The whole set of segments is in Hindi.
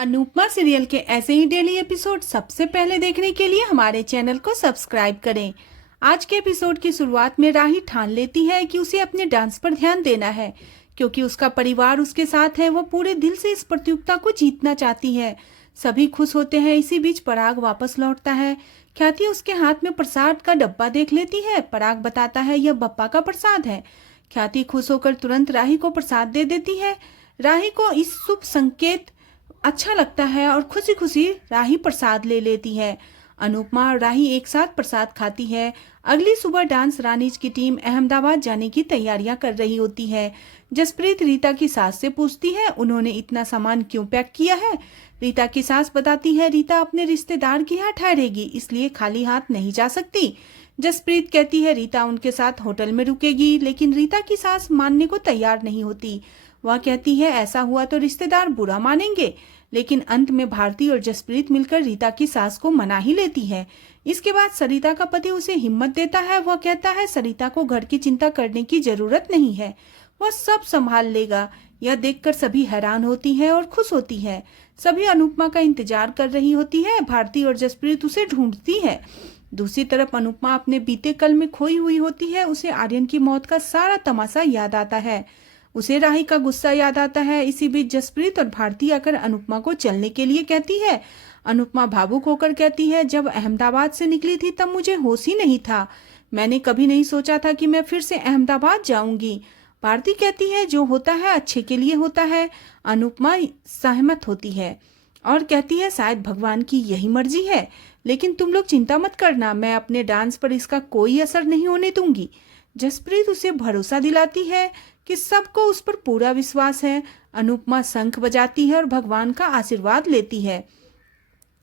अनुपमा सीरियल के ऐसे ही डेली एपिसोड सबसे पहले देखने के लिए हमारे चैनल को सब्सक्राइब करें। आज के एपिसोड की शुरुआत में राही ठान लेती है कि उसे अपने डांस पर ध्यान देना है, क्योंकि उसका परिवार उसके साथ है। वह पूरे दिल से इस प्रतियोगिता को जीतना चाहती है। सभी खुश होते हैं। इसी बीच पराग वापस लौटता है। ख्याति उसके हाथ में प्रसाद का डब्बा देख लेती है। पराग बताता है यह बप्पा का प्रसाद है। ख्याति खुश होकर तुरंत राही को प्रसाद दे देती है। राही को इस शुभ संकेत अच्छा लगता है और खुशी खुशी राही प्रसाद ले लेती है। अनुपमा और राही एक साथ प्रसाद खाती है। अगली सुबह डांस रानीज की टीम अहमदाबाद जाने की तैयारियां कर रही होती है। जसप्रीत रीता की सास से पूछती है उन्होंने इतना सामान क्यों पैक किया है। रीता की सास बताती है रीता अपने रिश्तेदार के यहाँ ठहरेगी, इसलिए खाली हाथ नहीं जा सकती। जसप्रीत कहती है रीता उनके साथ होटल में रुकेगी, लेकिन रीता की सास मानने को तैयार नहीं होती। वह कहती है ऐसा हुआ तो रिश्तेदार बुरा मानेंगे, लेकिन अंत में भारती और जसप्रीत मिलकर रीता की सास को मना ही लेती है। इसके बाद सरिता का पति उसे हिम्मत देता है। वह कहता है सरिता को घर की चिंता करने की जरूरत नहीं है, वह सब संभाल लेगा। यह देखकर सभी हैरान होती हैं और खुश होती है। सभी अनुपमा का इंतजार कर रही होती है। भारती और जसप्रीत उसे ढूंढती है। दूसरी तरफ अनुपमा अपने बीते कल में खोई हुई होती है। उसे आर्यन की मौत का सारा तमाशा याद आता है। उसे राही का गुस्सा याद आता है। इसी बीच जसप्रीत और भारती आकर अनुपमा को चलने के लिए कहती है। अनुपमा भावुक होकर कहती है जब अहमदाबाद से निकली थी तब मुझे होश ही नहीं था। मैंने कभी नहीं सोचा था कि मैं फिर से अहमदाबाद जाऊंगी। भारती कहती है जो होता है अच्छे के लिए होता है। अनुपमा सहमत होती है और कहती है शायद भगवान की यही मर्जी है, लेकिन तुम लोग चिंता मत करना, मैं अपने डांस पर इसका कोई असर नहीं होने दूंगी। जसप्रीत उसे भरोसा दिलाती है कि सबको उस पर पूरा विश्वास है। अनुपमा शंख बजाती है और भगवान का आशीर्वाद लेती है।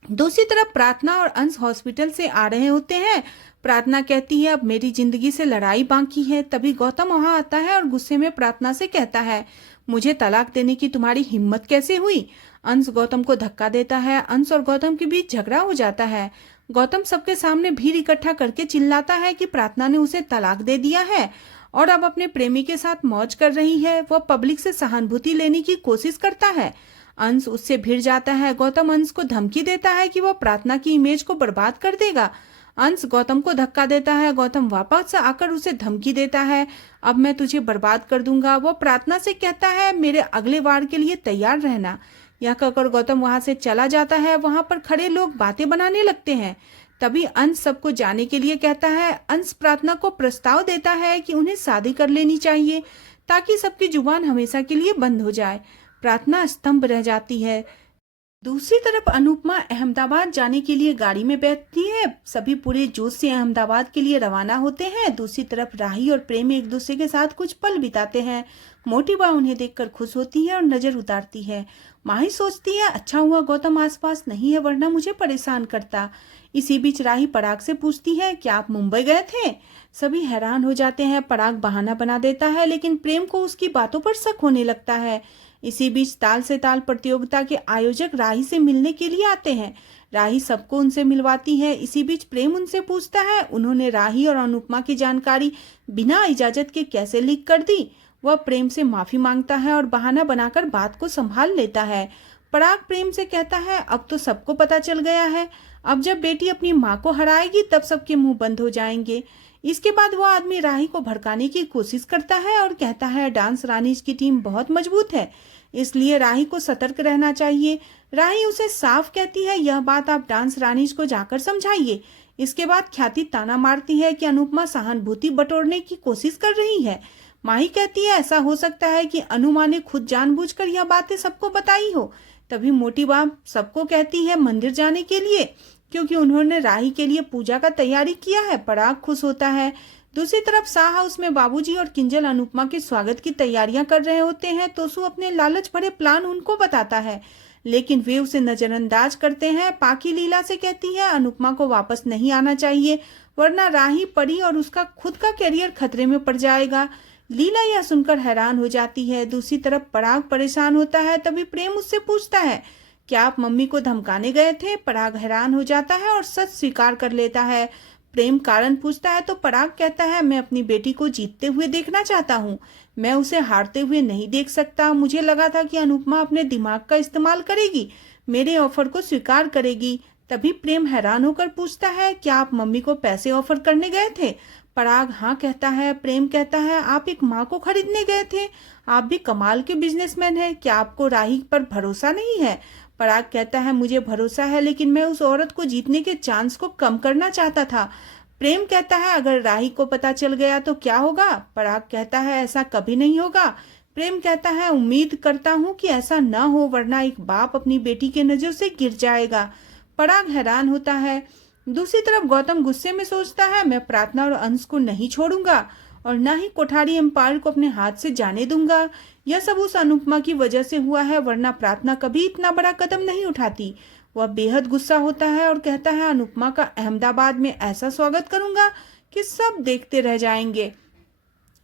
दूसरी तरफ प्रार्थना और अंश हॉस्पिटल से आ रहे होते हैं। प्रार्थना कहती है अब मेरी जिंदगी से लड़ाई बाकी है। तभी गौतम वहां आता है और गुस्से में प्रार्थना से कहता है मुझे तलाक देने की तुम्हारी हिम्मत कैसे हुई। अंश गौतम को धक्का देता है। अंश और गौतम के बीच झगड़ा हो जाता है। गौतम सबके सामने भीड़ इकट्ठा करके चिल्लाता है कि प्रार्थना ने उसे तलाक दे दिया है और अब अपने प्रेमी के साथ मौज कर रही है। वह पब्लिक से सहानुभूति लेने की कोशिश करता है। अंश उससे भिड़ जाता है। गौतम अंश को धमकी देता है कि वह प्रार्थना की इमेज को बर्बाद कर देगा। अंश गौतम को धक्का देता है। गौतम वापस आकर उसे धमकी देता है अब मैं तुझे बर्बाद कर दूंगा। वह प्रार्थना से कहता है मेरे अगले वार के लिए तैयार रहना। यह कहकर गौतम वहां से चला जाता है। वहां पर खड़े लोग बातें बनाने लगते हैं। तभी अंश सबको जाने के लिए कहता है। अंश प्रार्थना को प्रस्ताव देता है कि उन्हें शादी कर लेनी चाहिए ताकि सबकी जुबान हमेशा के लिए बंद हो जाए। प्रार्थना स्तंभ रह जाती है। दूसरी तरफ अनुपमा अहमदाबाद जाने के लिए गाड़ी में बैठती है। सभी पूरे जोश से अहमदाबाद के लिए रवाना होते हैं। दूसरी तरफ राही और प्रेम एक दूसरे के साथ कुछ पल बिताते हैं। मोटी बा उन्हें देखकर खुश होती है और नजर उतारती है। माही सोचती है अच्छा हुआ गौतम आसपास नहीं है, वरना मुझे परेशान करता। इसी बीच राही पराग से पूछती है क्या आप मुंबई गए थे। सभी हैरान हो जाते हैं। पराग बहाना बना देता है, लेकिन प्रेम को उसकी बातों पर शक होने लगता है। इसी बीच ताल से ताल प्रतियोगिता के आयोजक राही से मिलने के लिए आते हैं। राही सबको उनसे मिलवाती है। इसी बीच प्रेम उनसे पूछता है उन्होंने राही और अनुपमा की जानकारी बिना इजाजत के कैसे लीक कर दी। वह प्रेम से माफी मांगता है और बहाना बनाकर बात को संभाल लेता है। पराग प्रेम से कहता है अब तो सबको पता चल गया है, अब जब बेटी अपनी माँ को हराएगी तब सबके मुंह बंद हो जाएंगे। इसके बाद वह आदमी राही को भड़काने की कोशिश करता है और कहता है डांस रानीज की टीम बहुत मजबूत है, इसलिए राही को सतर्क रहना चाहिए। राही उसे साफ कहती है यह बात आप डांस रानीज को जाकर समझाइए। इसके बाद ख्याति ताना मारती है कि अनुपमा सहानुभूति बटोरने की कोशिश कर रही है। माही कहती है ऐसा हो सकता है कि अनुमा ने खुद जानबूझकर यह बातें सबको बताई हो। तभी मोटी बाप सबको कहती है मंदिर जाने के लिए, क्योंकि उन्होंने राही के लिए पूजा का तैयारी किया है। पराग खुश होता है। दूसरी तरफ शाह हाउस में बाबूजी और किंजल अनुपमा के स्वागत की तैयारियां कर रहे होते हैं। तोसू अपने लालच भरे प्लान उनको बताता है, लेकिन वे उसे नजरअंदाज करते हैं। पाकी लीला से कहती है अनुपमा को वापस नहीं आना चाहिए, वरना राही परी और उसका खुद का करियर खतरे में पड़ जाएगा। लीला यह सुनकर हैरान हो जाती है। दूसरी तरफ पराग परेशान होता है। तभी प्रेम उससे पूछता है क्या आप मम्मी को धमकाने गए थे। पराग हैरान हो जाता है और सच स्वीकार कर लेता है। प्रेम कारण पूछता है तो पराग कहता है मैं अपनी बेटी को जीतते हुए देखना चाहता हूँ, मैं उसे हारते हुए नहीं देख सकता। मुझे लगा था कि अनुपमा अपने दिमाग का इस्तेमाल करेगी, मेरे ऑफर को स्वीकार करेगी। तभी प्रेम हैरान होकर पूछता है, क्या आप मम्मी को पैसे ऑफर करने गए थे? पराग हाँ कहता है। प्रेम कहता है, आप एक माँ को खरीदने गए थे? आप भी कमाल के बिजनेसमैन हैं। क्या आपको राही पर भरोसा नहीं है? पराग कहता है, मुझे भरोसा है, लेकिन मैं उस औरत को जीतने के चांस को कम करना चाहता था। प्रेम कहता है, अगर राही को पता चल गया तो क्या होगा? पराग कहता है, ऐसा कभी नहीं होगा। प्रेम कहता है, उम्मीद करता हूँ कि ऐसा न हो, वरना एक बाप अपनी बेटी के नजर से गिर जाएगा। पराग हैरान होता है। दूसरी तरफ गौतम गुस्से में सोचता है, मैं प्रार्थना और अंश को नहीं छोड़ूंगा और न ही कोठारी एम्पायर को अपने हाथ से जाने दूंगा। यह सब उस अनुपमा की वजह से हुआ है, वरना प्रार्थना कभी इतना बड़ा कदम नहीं उठाती। वह बेहद गुस्सा होता है और कहता है, अनुपमा का अहमदाबाद में ऐसा स्वागत करूंगा कि सब देखते रह जाएंगे।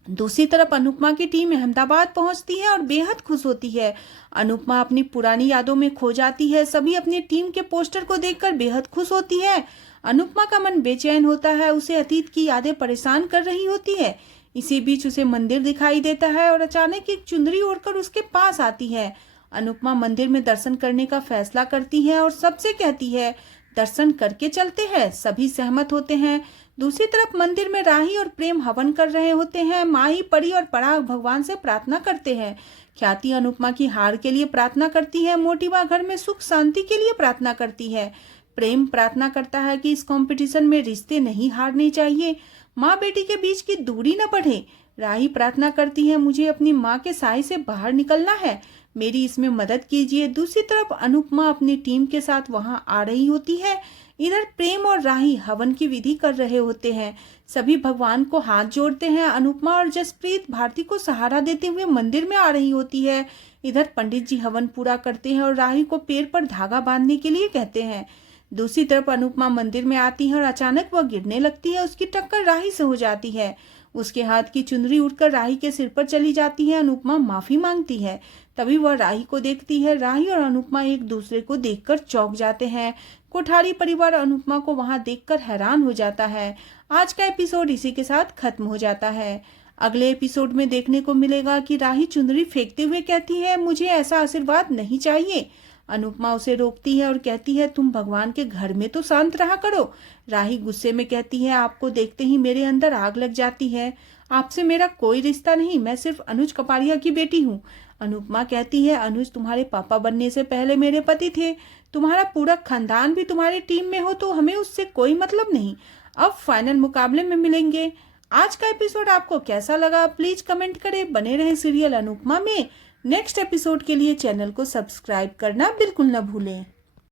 दूसरी तरफ अनुपमा की टीम अहमदाबाद पहुंचती है और बेहद खुश होती है। अनुपमा अपनी पुरानी यादों में खो जाती है। सभी अपनी टीम के पोस्टर को देखकर बेहद खुश होती है। अनुपमा का मन बेचैन होता है, उसे अतीत की यादें परेशान कर रही होती है। इसी बीच उसे मंदिर दिखाई देता है और अचानक एक चुनरी ओढ़कर उसके पास आती है। अनुपमा मंदिर में दर्शन करने का फैसला करती है और सबसे कहती है, दर्शन करके चलते हैं। सभी सहमत होते हैं। दूसरी तरफ मंदिर में राही और प्रेम हवन कर रहे होते हैं। माही, परी और पराग भगवान से प्रार्थना करते हैं। ख्याति अनुपमा की हार के लिए प्रार्थना करती है। मोटिवा घर में सुख शांति के लिए प्रार्थना करती है। प्रेम प्रार्थना करता है कि इस कंपटीशन में रिश्ते नहीं हारने चाहिए, माँ बेटी के बीच की दूरी न बढ़े। राही प्रार्थना करती है, मुझे अपनी माँ के साए से बाहर निकलना है, मेरी इसमें मदद कीजिए। दूसरी तरफ अनुपमा अपनी टीम के साथ वहां आ रही होती है। इधर प्रेम और राही हवन की विधि कर रहे होते हैं। सभी भगवान को हाथ जोड़ते हैं। अनुपमा और जसप्रीत भारती को सहारा देते हुए मंदिर में आ रही होती है। इधर पंडित जी हवन पूरा करते हैं और राही को पैर पर धागा बांधने के लिए कहते हैं। दूसरी तरफ अनुपमा मंदिर में आती है और अचानक वह गिरने लगती है। उसकी टक्कर राही से हो जाती है। उसके हाथ की चुनरी उठकर राही के सिर पर चली जाती है। अनुपमा माफी मांगती है। तभी वह राही को देखती है। राही और अनुपमा एक दूसरे को देखकर चौंक जाते हैं। कोठारी परिवार अनुपमा को वहां देखकर हैरान हो जाता है। आज का एपिसोड इसी के साथ खत्म हो जाता है। अगले एपिसोड में देखने को मिलेगा कि राही चुनरी फेंकते हुए कहती है, मुझे ऐसा आशीर्वाद नहीं चाहिए। अनुपमा उसे रोकती है और कहती है, तुम भगवान के घर में तो शांत रहा करो। राही गुस्से में कहती है, आपको देखते ही मेरे अंदर आग लग जाती है। आपसे मेरा कोई रिश्ता नहीं, मैं सिर्फ अनुज कपाड़िया की बेटी हूँ। अनुपमा कहती है, अनुज तुम्हारे पापा बनने से पहले मेरे पति थे। तुम्हारा पूरा खानदान भी तुम्हारी टीम में हो तो हमें उससे कोई मतलब नहीं। अब फाइनल मुकाबले में मिलेंगे। आज का एपिसोड आपको कैसा लगा प्लीज कमेंट करें। बने रहे सीरियल अनुपमा में। नेक्स्ट एपिसोड के लिए चैनल को सब्सक्राइब करना बिल्कुल न भूलें।